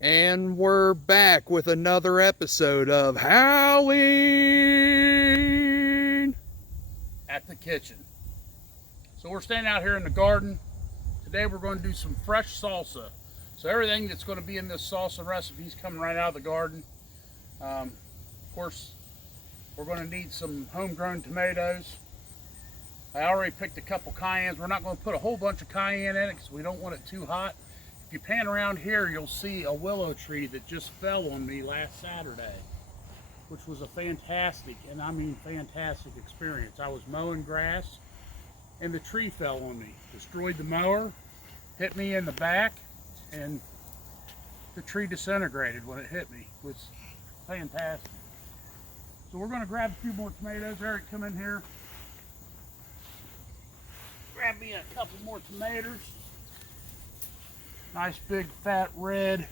And we're back with another episode of Halloween at the kitchen. So we're standing out here in the garden. Today we're going to do some fresh salsa. So everything that's going to be in this salsa recipe is coming right out of the garden. Of course, we're going to need some homegrown tomatoes. I already picked a couple cayennes. We're not going to put a whole bunch of cayenne in it because we don't want it too hot. If you pan around here, you'll see a willow tree that just fell on me last Saturday, which was a fantastic, and I mean fantastic experience. I was mowing grass and the tree fell on me, destroyed the mower, hit me in the back, and the tree disintegrated when it hit me. It was fantastic. So we're going to grab a few more tomatoes. Eric, come in here. Grab me a couple more tomatoes. Nice big fat red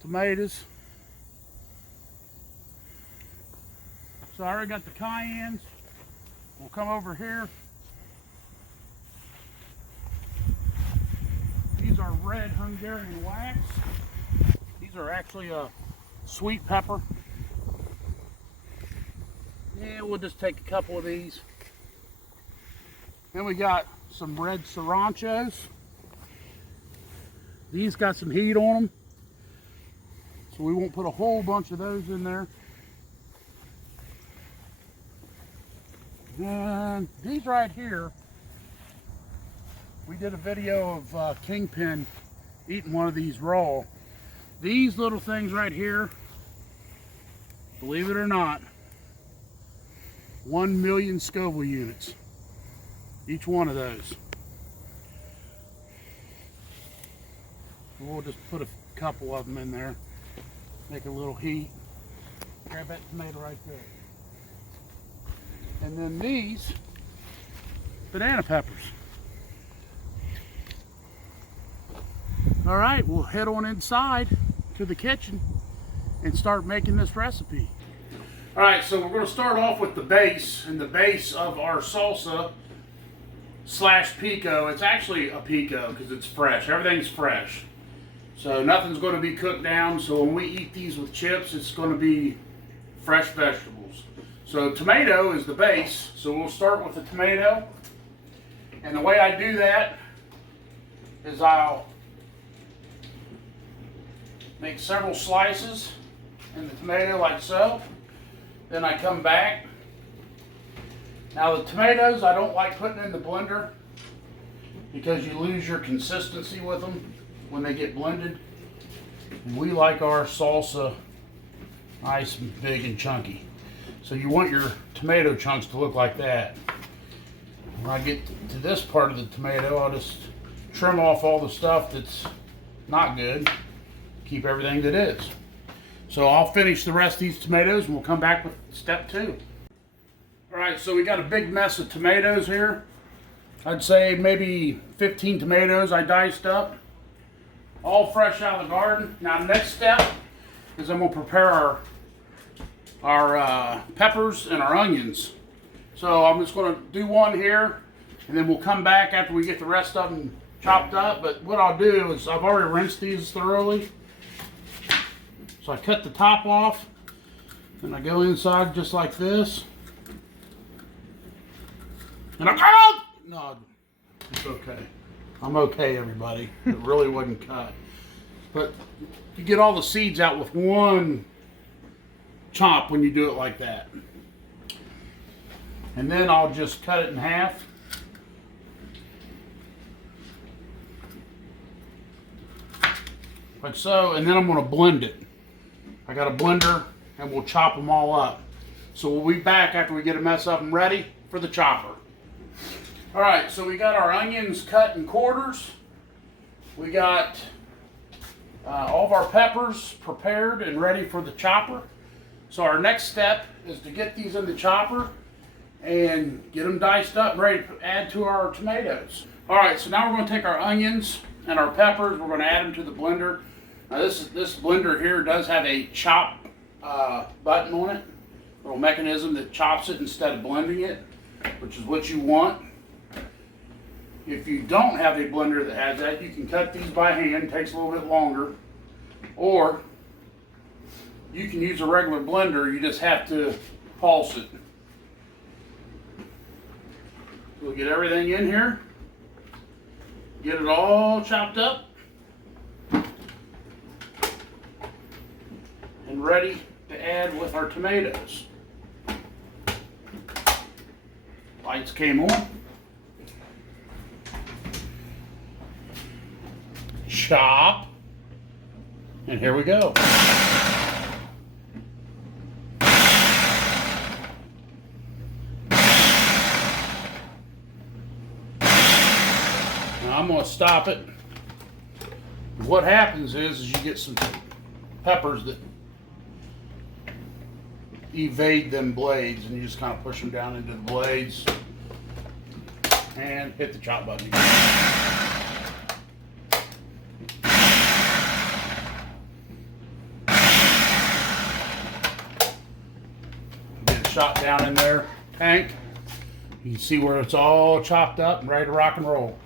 tomatoes. So I already got the cayennes. We'll come over here. These are red Hungarian wax. These are actually a sweet pepper. Yeah, we'll just take a couple of these. Then we got some red sriracha's. These got some heat on them, so we won't put a whole bunch of those in there. And these right here, we did a video of Kingpin eating one of these raw. These little things right here, believe it or not, 1 million Scoville units. Each one of those. We'll just put a couple of them in there. Make a little heat. Grab that tomato right there. And then these banana peppers. All right, we'll head on inside to the kitchen and start making this recipe. All right, so we're going to start off with the base, and the base of our salsa slash pico. It's actually a pico because it's fresh. Everything's fresh. So nothing's going to be cooked down. So when we eat these with chips, it's going to be fresh vegetables. So tomato is the base. So we'll start with the tomato. And the way I do that is I'll make several slices in the tomato like so. Then I come back. Now the tomatoes I don't like putting in the blender because you lose your consistency with them when they get blended. And we like our salsa nice and big and chunky. So you want your tomato chunks to look like that. When I get to this part of the tomato, I'll just trim off all the stuff that's not good, keep everything that is. So I'll finish the rest of these tomatoes and we'll come back with step 2. All right, so we got a big mess of tomatoes here. I'd say maybe 15 tomatoes I diced up, all fresh out of the garden. Now next step is I'm gonna prepare our peppers and our onions. So I'm just gonna do one here, and then we'll come back after we get the rest of them chopped up. But what I'll do is I've already rinsed these thoroughly. So I cut the top off, and I go inside just like this. And no, it's okay. I'm okay, everybody. It really wasn't cut. But you get all the seeds out with one chop when you do it like that. And then I'll just cut it in half. Like so, and then I'm gonna blend it. I got a blender and we'll chop them all up. So we'll be back after we get a mess of them ready for the chopper. All right, so we got our onions cut in quarters. We got all of our peppers prepared and ready for the chopper. So our next step is to get these in the chopper and get them diced up and ready to add to our tomatoes. All right, so now we're going to take our onions and our peppers. We're going to add them to the blender. Now this blender here does have a chop button on it, a little mechanism that chops it instead of blending it, which is what you want. If you don't have a blender that has that, you can cut these by hand. It takes a little bit longer. Or you can use a regular blender. You just have to pulse it. We'll get everything in here. Get it all chopped up. And ready to add with our tomatoes. Lights came on. Chop. And here we go. Now I'm going to stop it. What happens is you get some peppers that evade them blades, and you just kind of push them down into the blades and hit the chop button again. Get it shot down in there, tank. You can see where it's all chopped up and ready to rock and roll.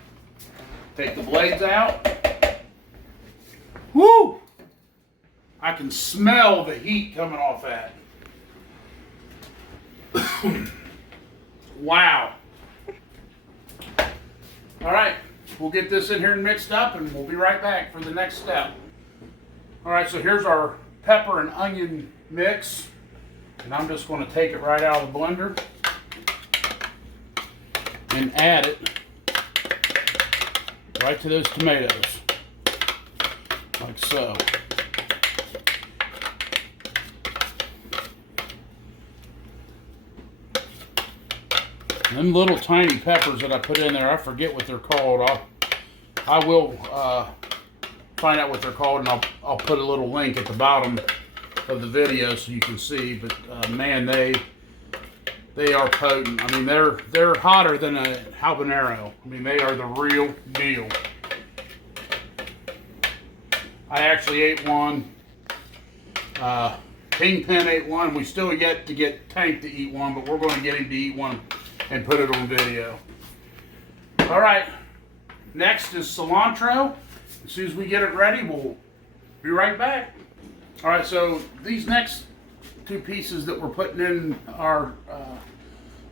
Take the blades out. Woo! I can smell the heat coming off that. Wow. All right, we'll get this in here and mixed up, and we'll be right back for the next step. All right, so here's our pepper and onion mix, and I'm just going to take it right out of the blender and add it right to those tomatoes, like so. Them little tiny peppers that I put in there, I forget what they're called. I will find out what they're called, and I'll put a little link at the bottom of the video so you can see. But man, they are potent. I mean, they're hotter than a habanero. I mean, they are the real deal. I actually ate one. Kingpin ate one. We still yet to get Tank to eat one, but we're going to get him to eat one and put it on video. All right, next is cilantro. As soon as we get it ready, we'll be right back. All right, so these next two pieces that we're putting in our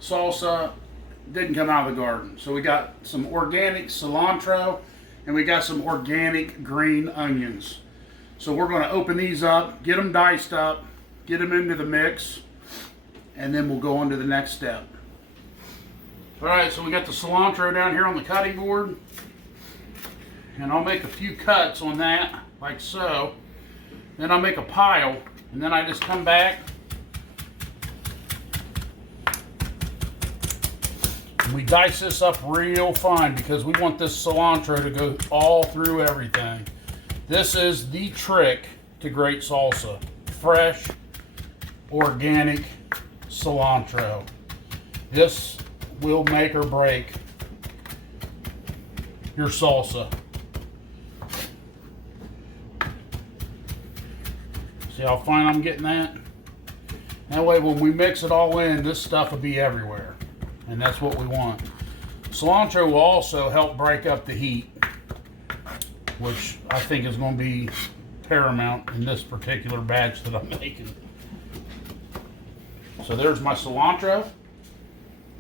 salsa didn't come out of the garden. So we got some organic cilantro and we got some organic green onions. So we're going to open these up, get them diced up, get them into the mix, and then we'll go on to the next step. All right, so we got the cilantro down here on the cutting board, and I'll make a few cuts on that, like so. Then I'll make a pile, and then I just come back and we dice this up real fine because we want this cilantro to go all through everything. This is the trick to great salsa. Fresh, organic cilantro. This will make or break your salsa. See how fine I'm getting that? That way when we mix it all in, this stuff will be everywhere. And that's what we want. Cilantro will also help break up the heat, which I think is going to be paramount in this particular batch that I'm making. So there's my cilantro.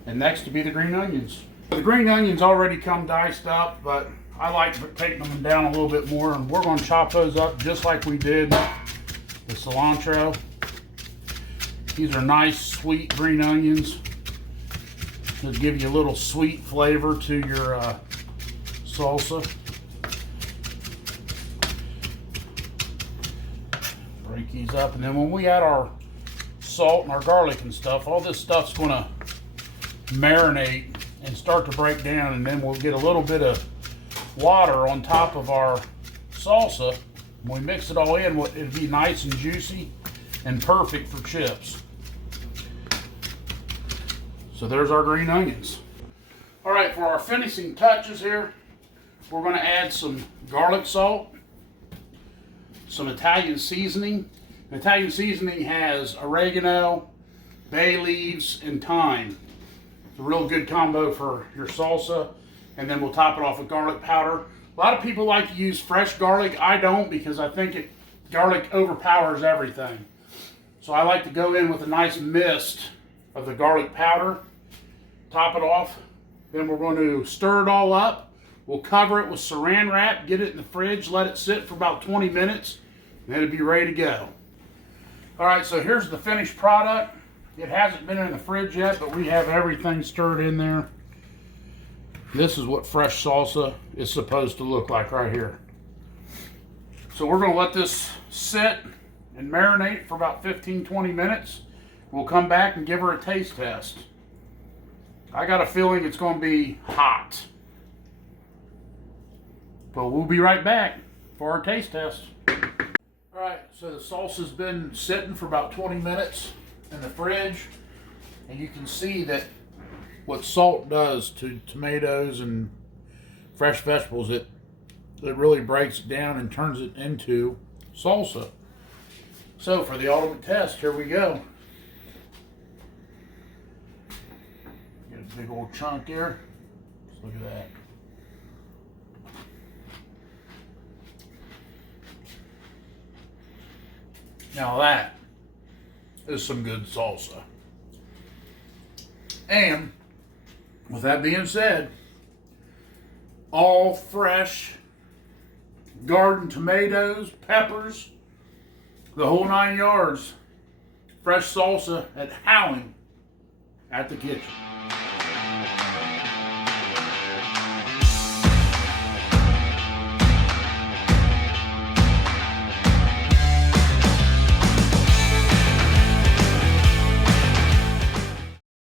And next to be the green onions. The green onions already come diced up, but I like taking them down a little bit more, and we're going to chop those up just like we did the cilantro. These are nice, sweet green onions. They'll give you a little sweet flavor to your salsa. Break these up, and then when we add our salt and our garlic and stuff, all this stuff's going to marinate and start to break down, and then we'll get a little bit of water on top of our salsa. When we mix it all in, it'll be nice and juicy and perfect for chips. So there's our green onions. All right, for our finishing touches here, we're going to add some garlic salt, some Italian seasoning. Italian seasoning has oregano, bay leaves, and thyme. It's a real good combo for your salsa. and then we'll top it off with garlic powder. A lot of people like to use fresh garlic. I don't, because I think garlic overpowers everything. So I like to go in with a nice mist of the garlic powder, top it off. Then we're going to stir it all up. We'll cover it with saran wrap, get it in the fridge, let it sit for about 20 minutes, and it'll be ready to go. All right, so here's the finished product. It hasn't been in the fridge yet, but we have everything stirred in there. This is what fresh salsa is supposed to look like right here. So we're gonna let this sit and marinate for about 15-20 minutes. We'll come back and give her a taste test. I got a feeling it's gonna be hot. But we'll be right back for our taste test. All right, so the salsa's been sitting for about 20 minutes in the fridge, and you can see that what salt does to tomatoes and fresh vegetables, it really breaks it down and turns it into salsa. So for the ultimate test, here we go. Get a big old chunk here. Just look at that. Now that is some good salsa. And with that being said, all fresh garden tomatoes, peppers, the whole 9 yards. Fresh salsa at Howling at the Kitchen.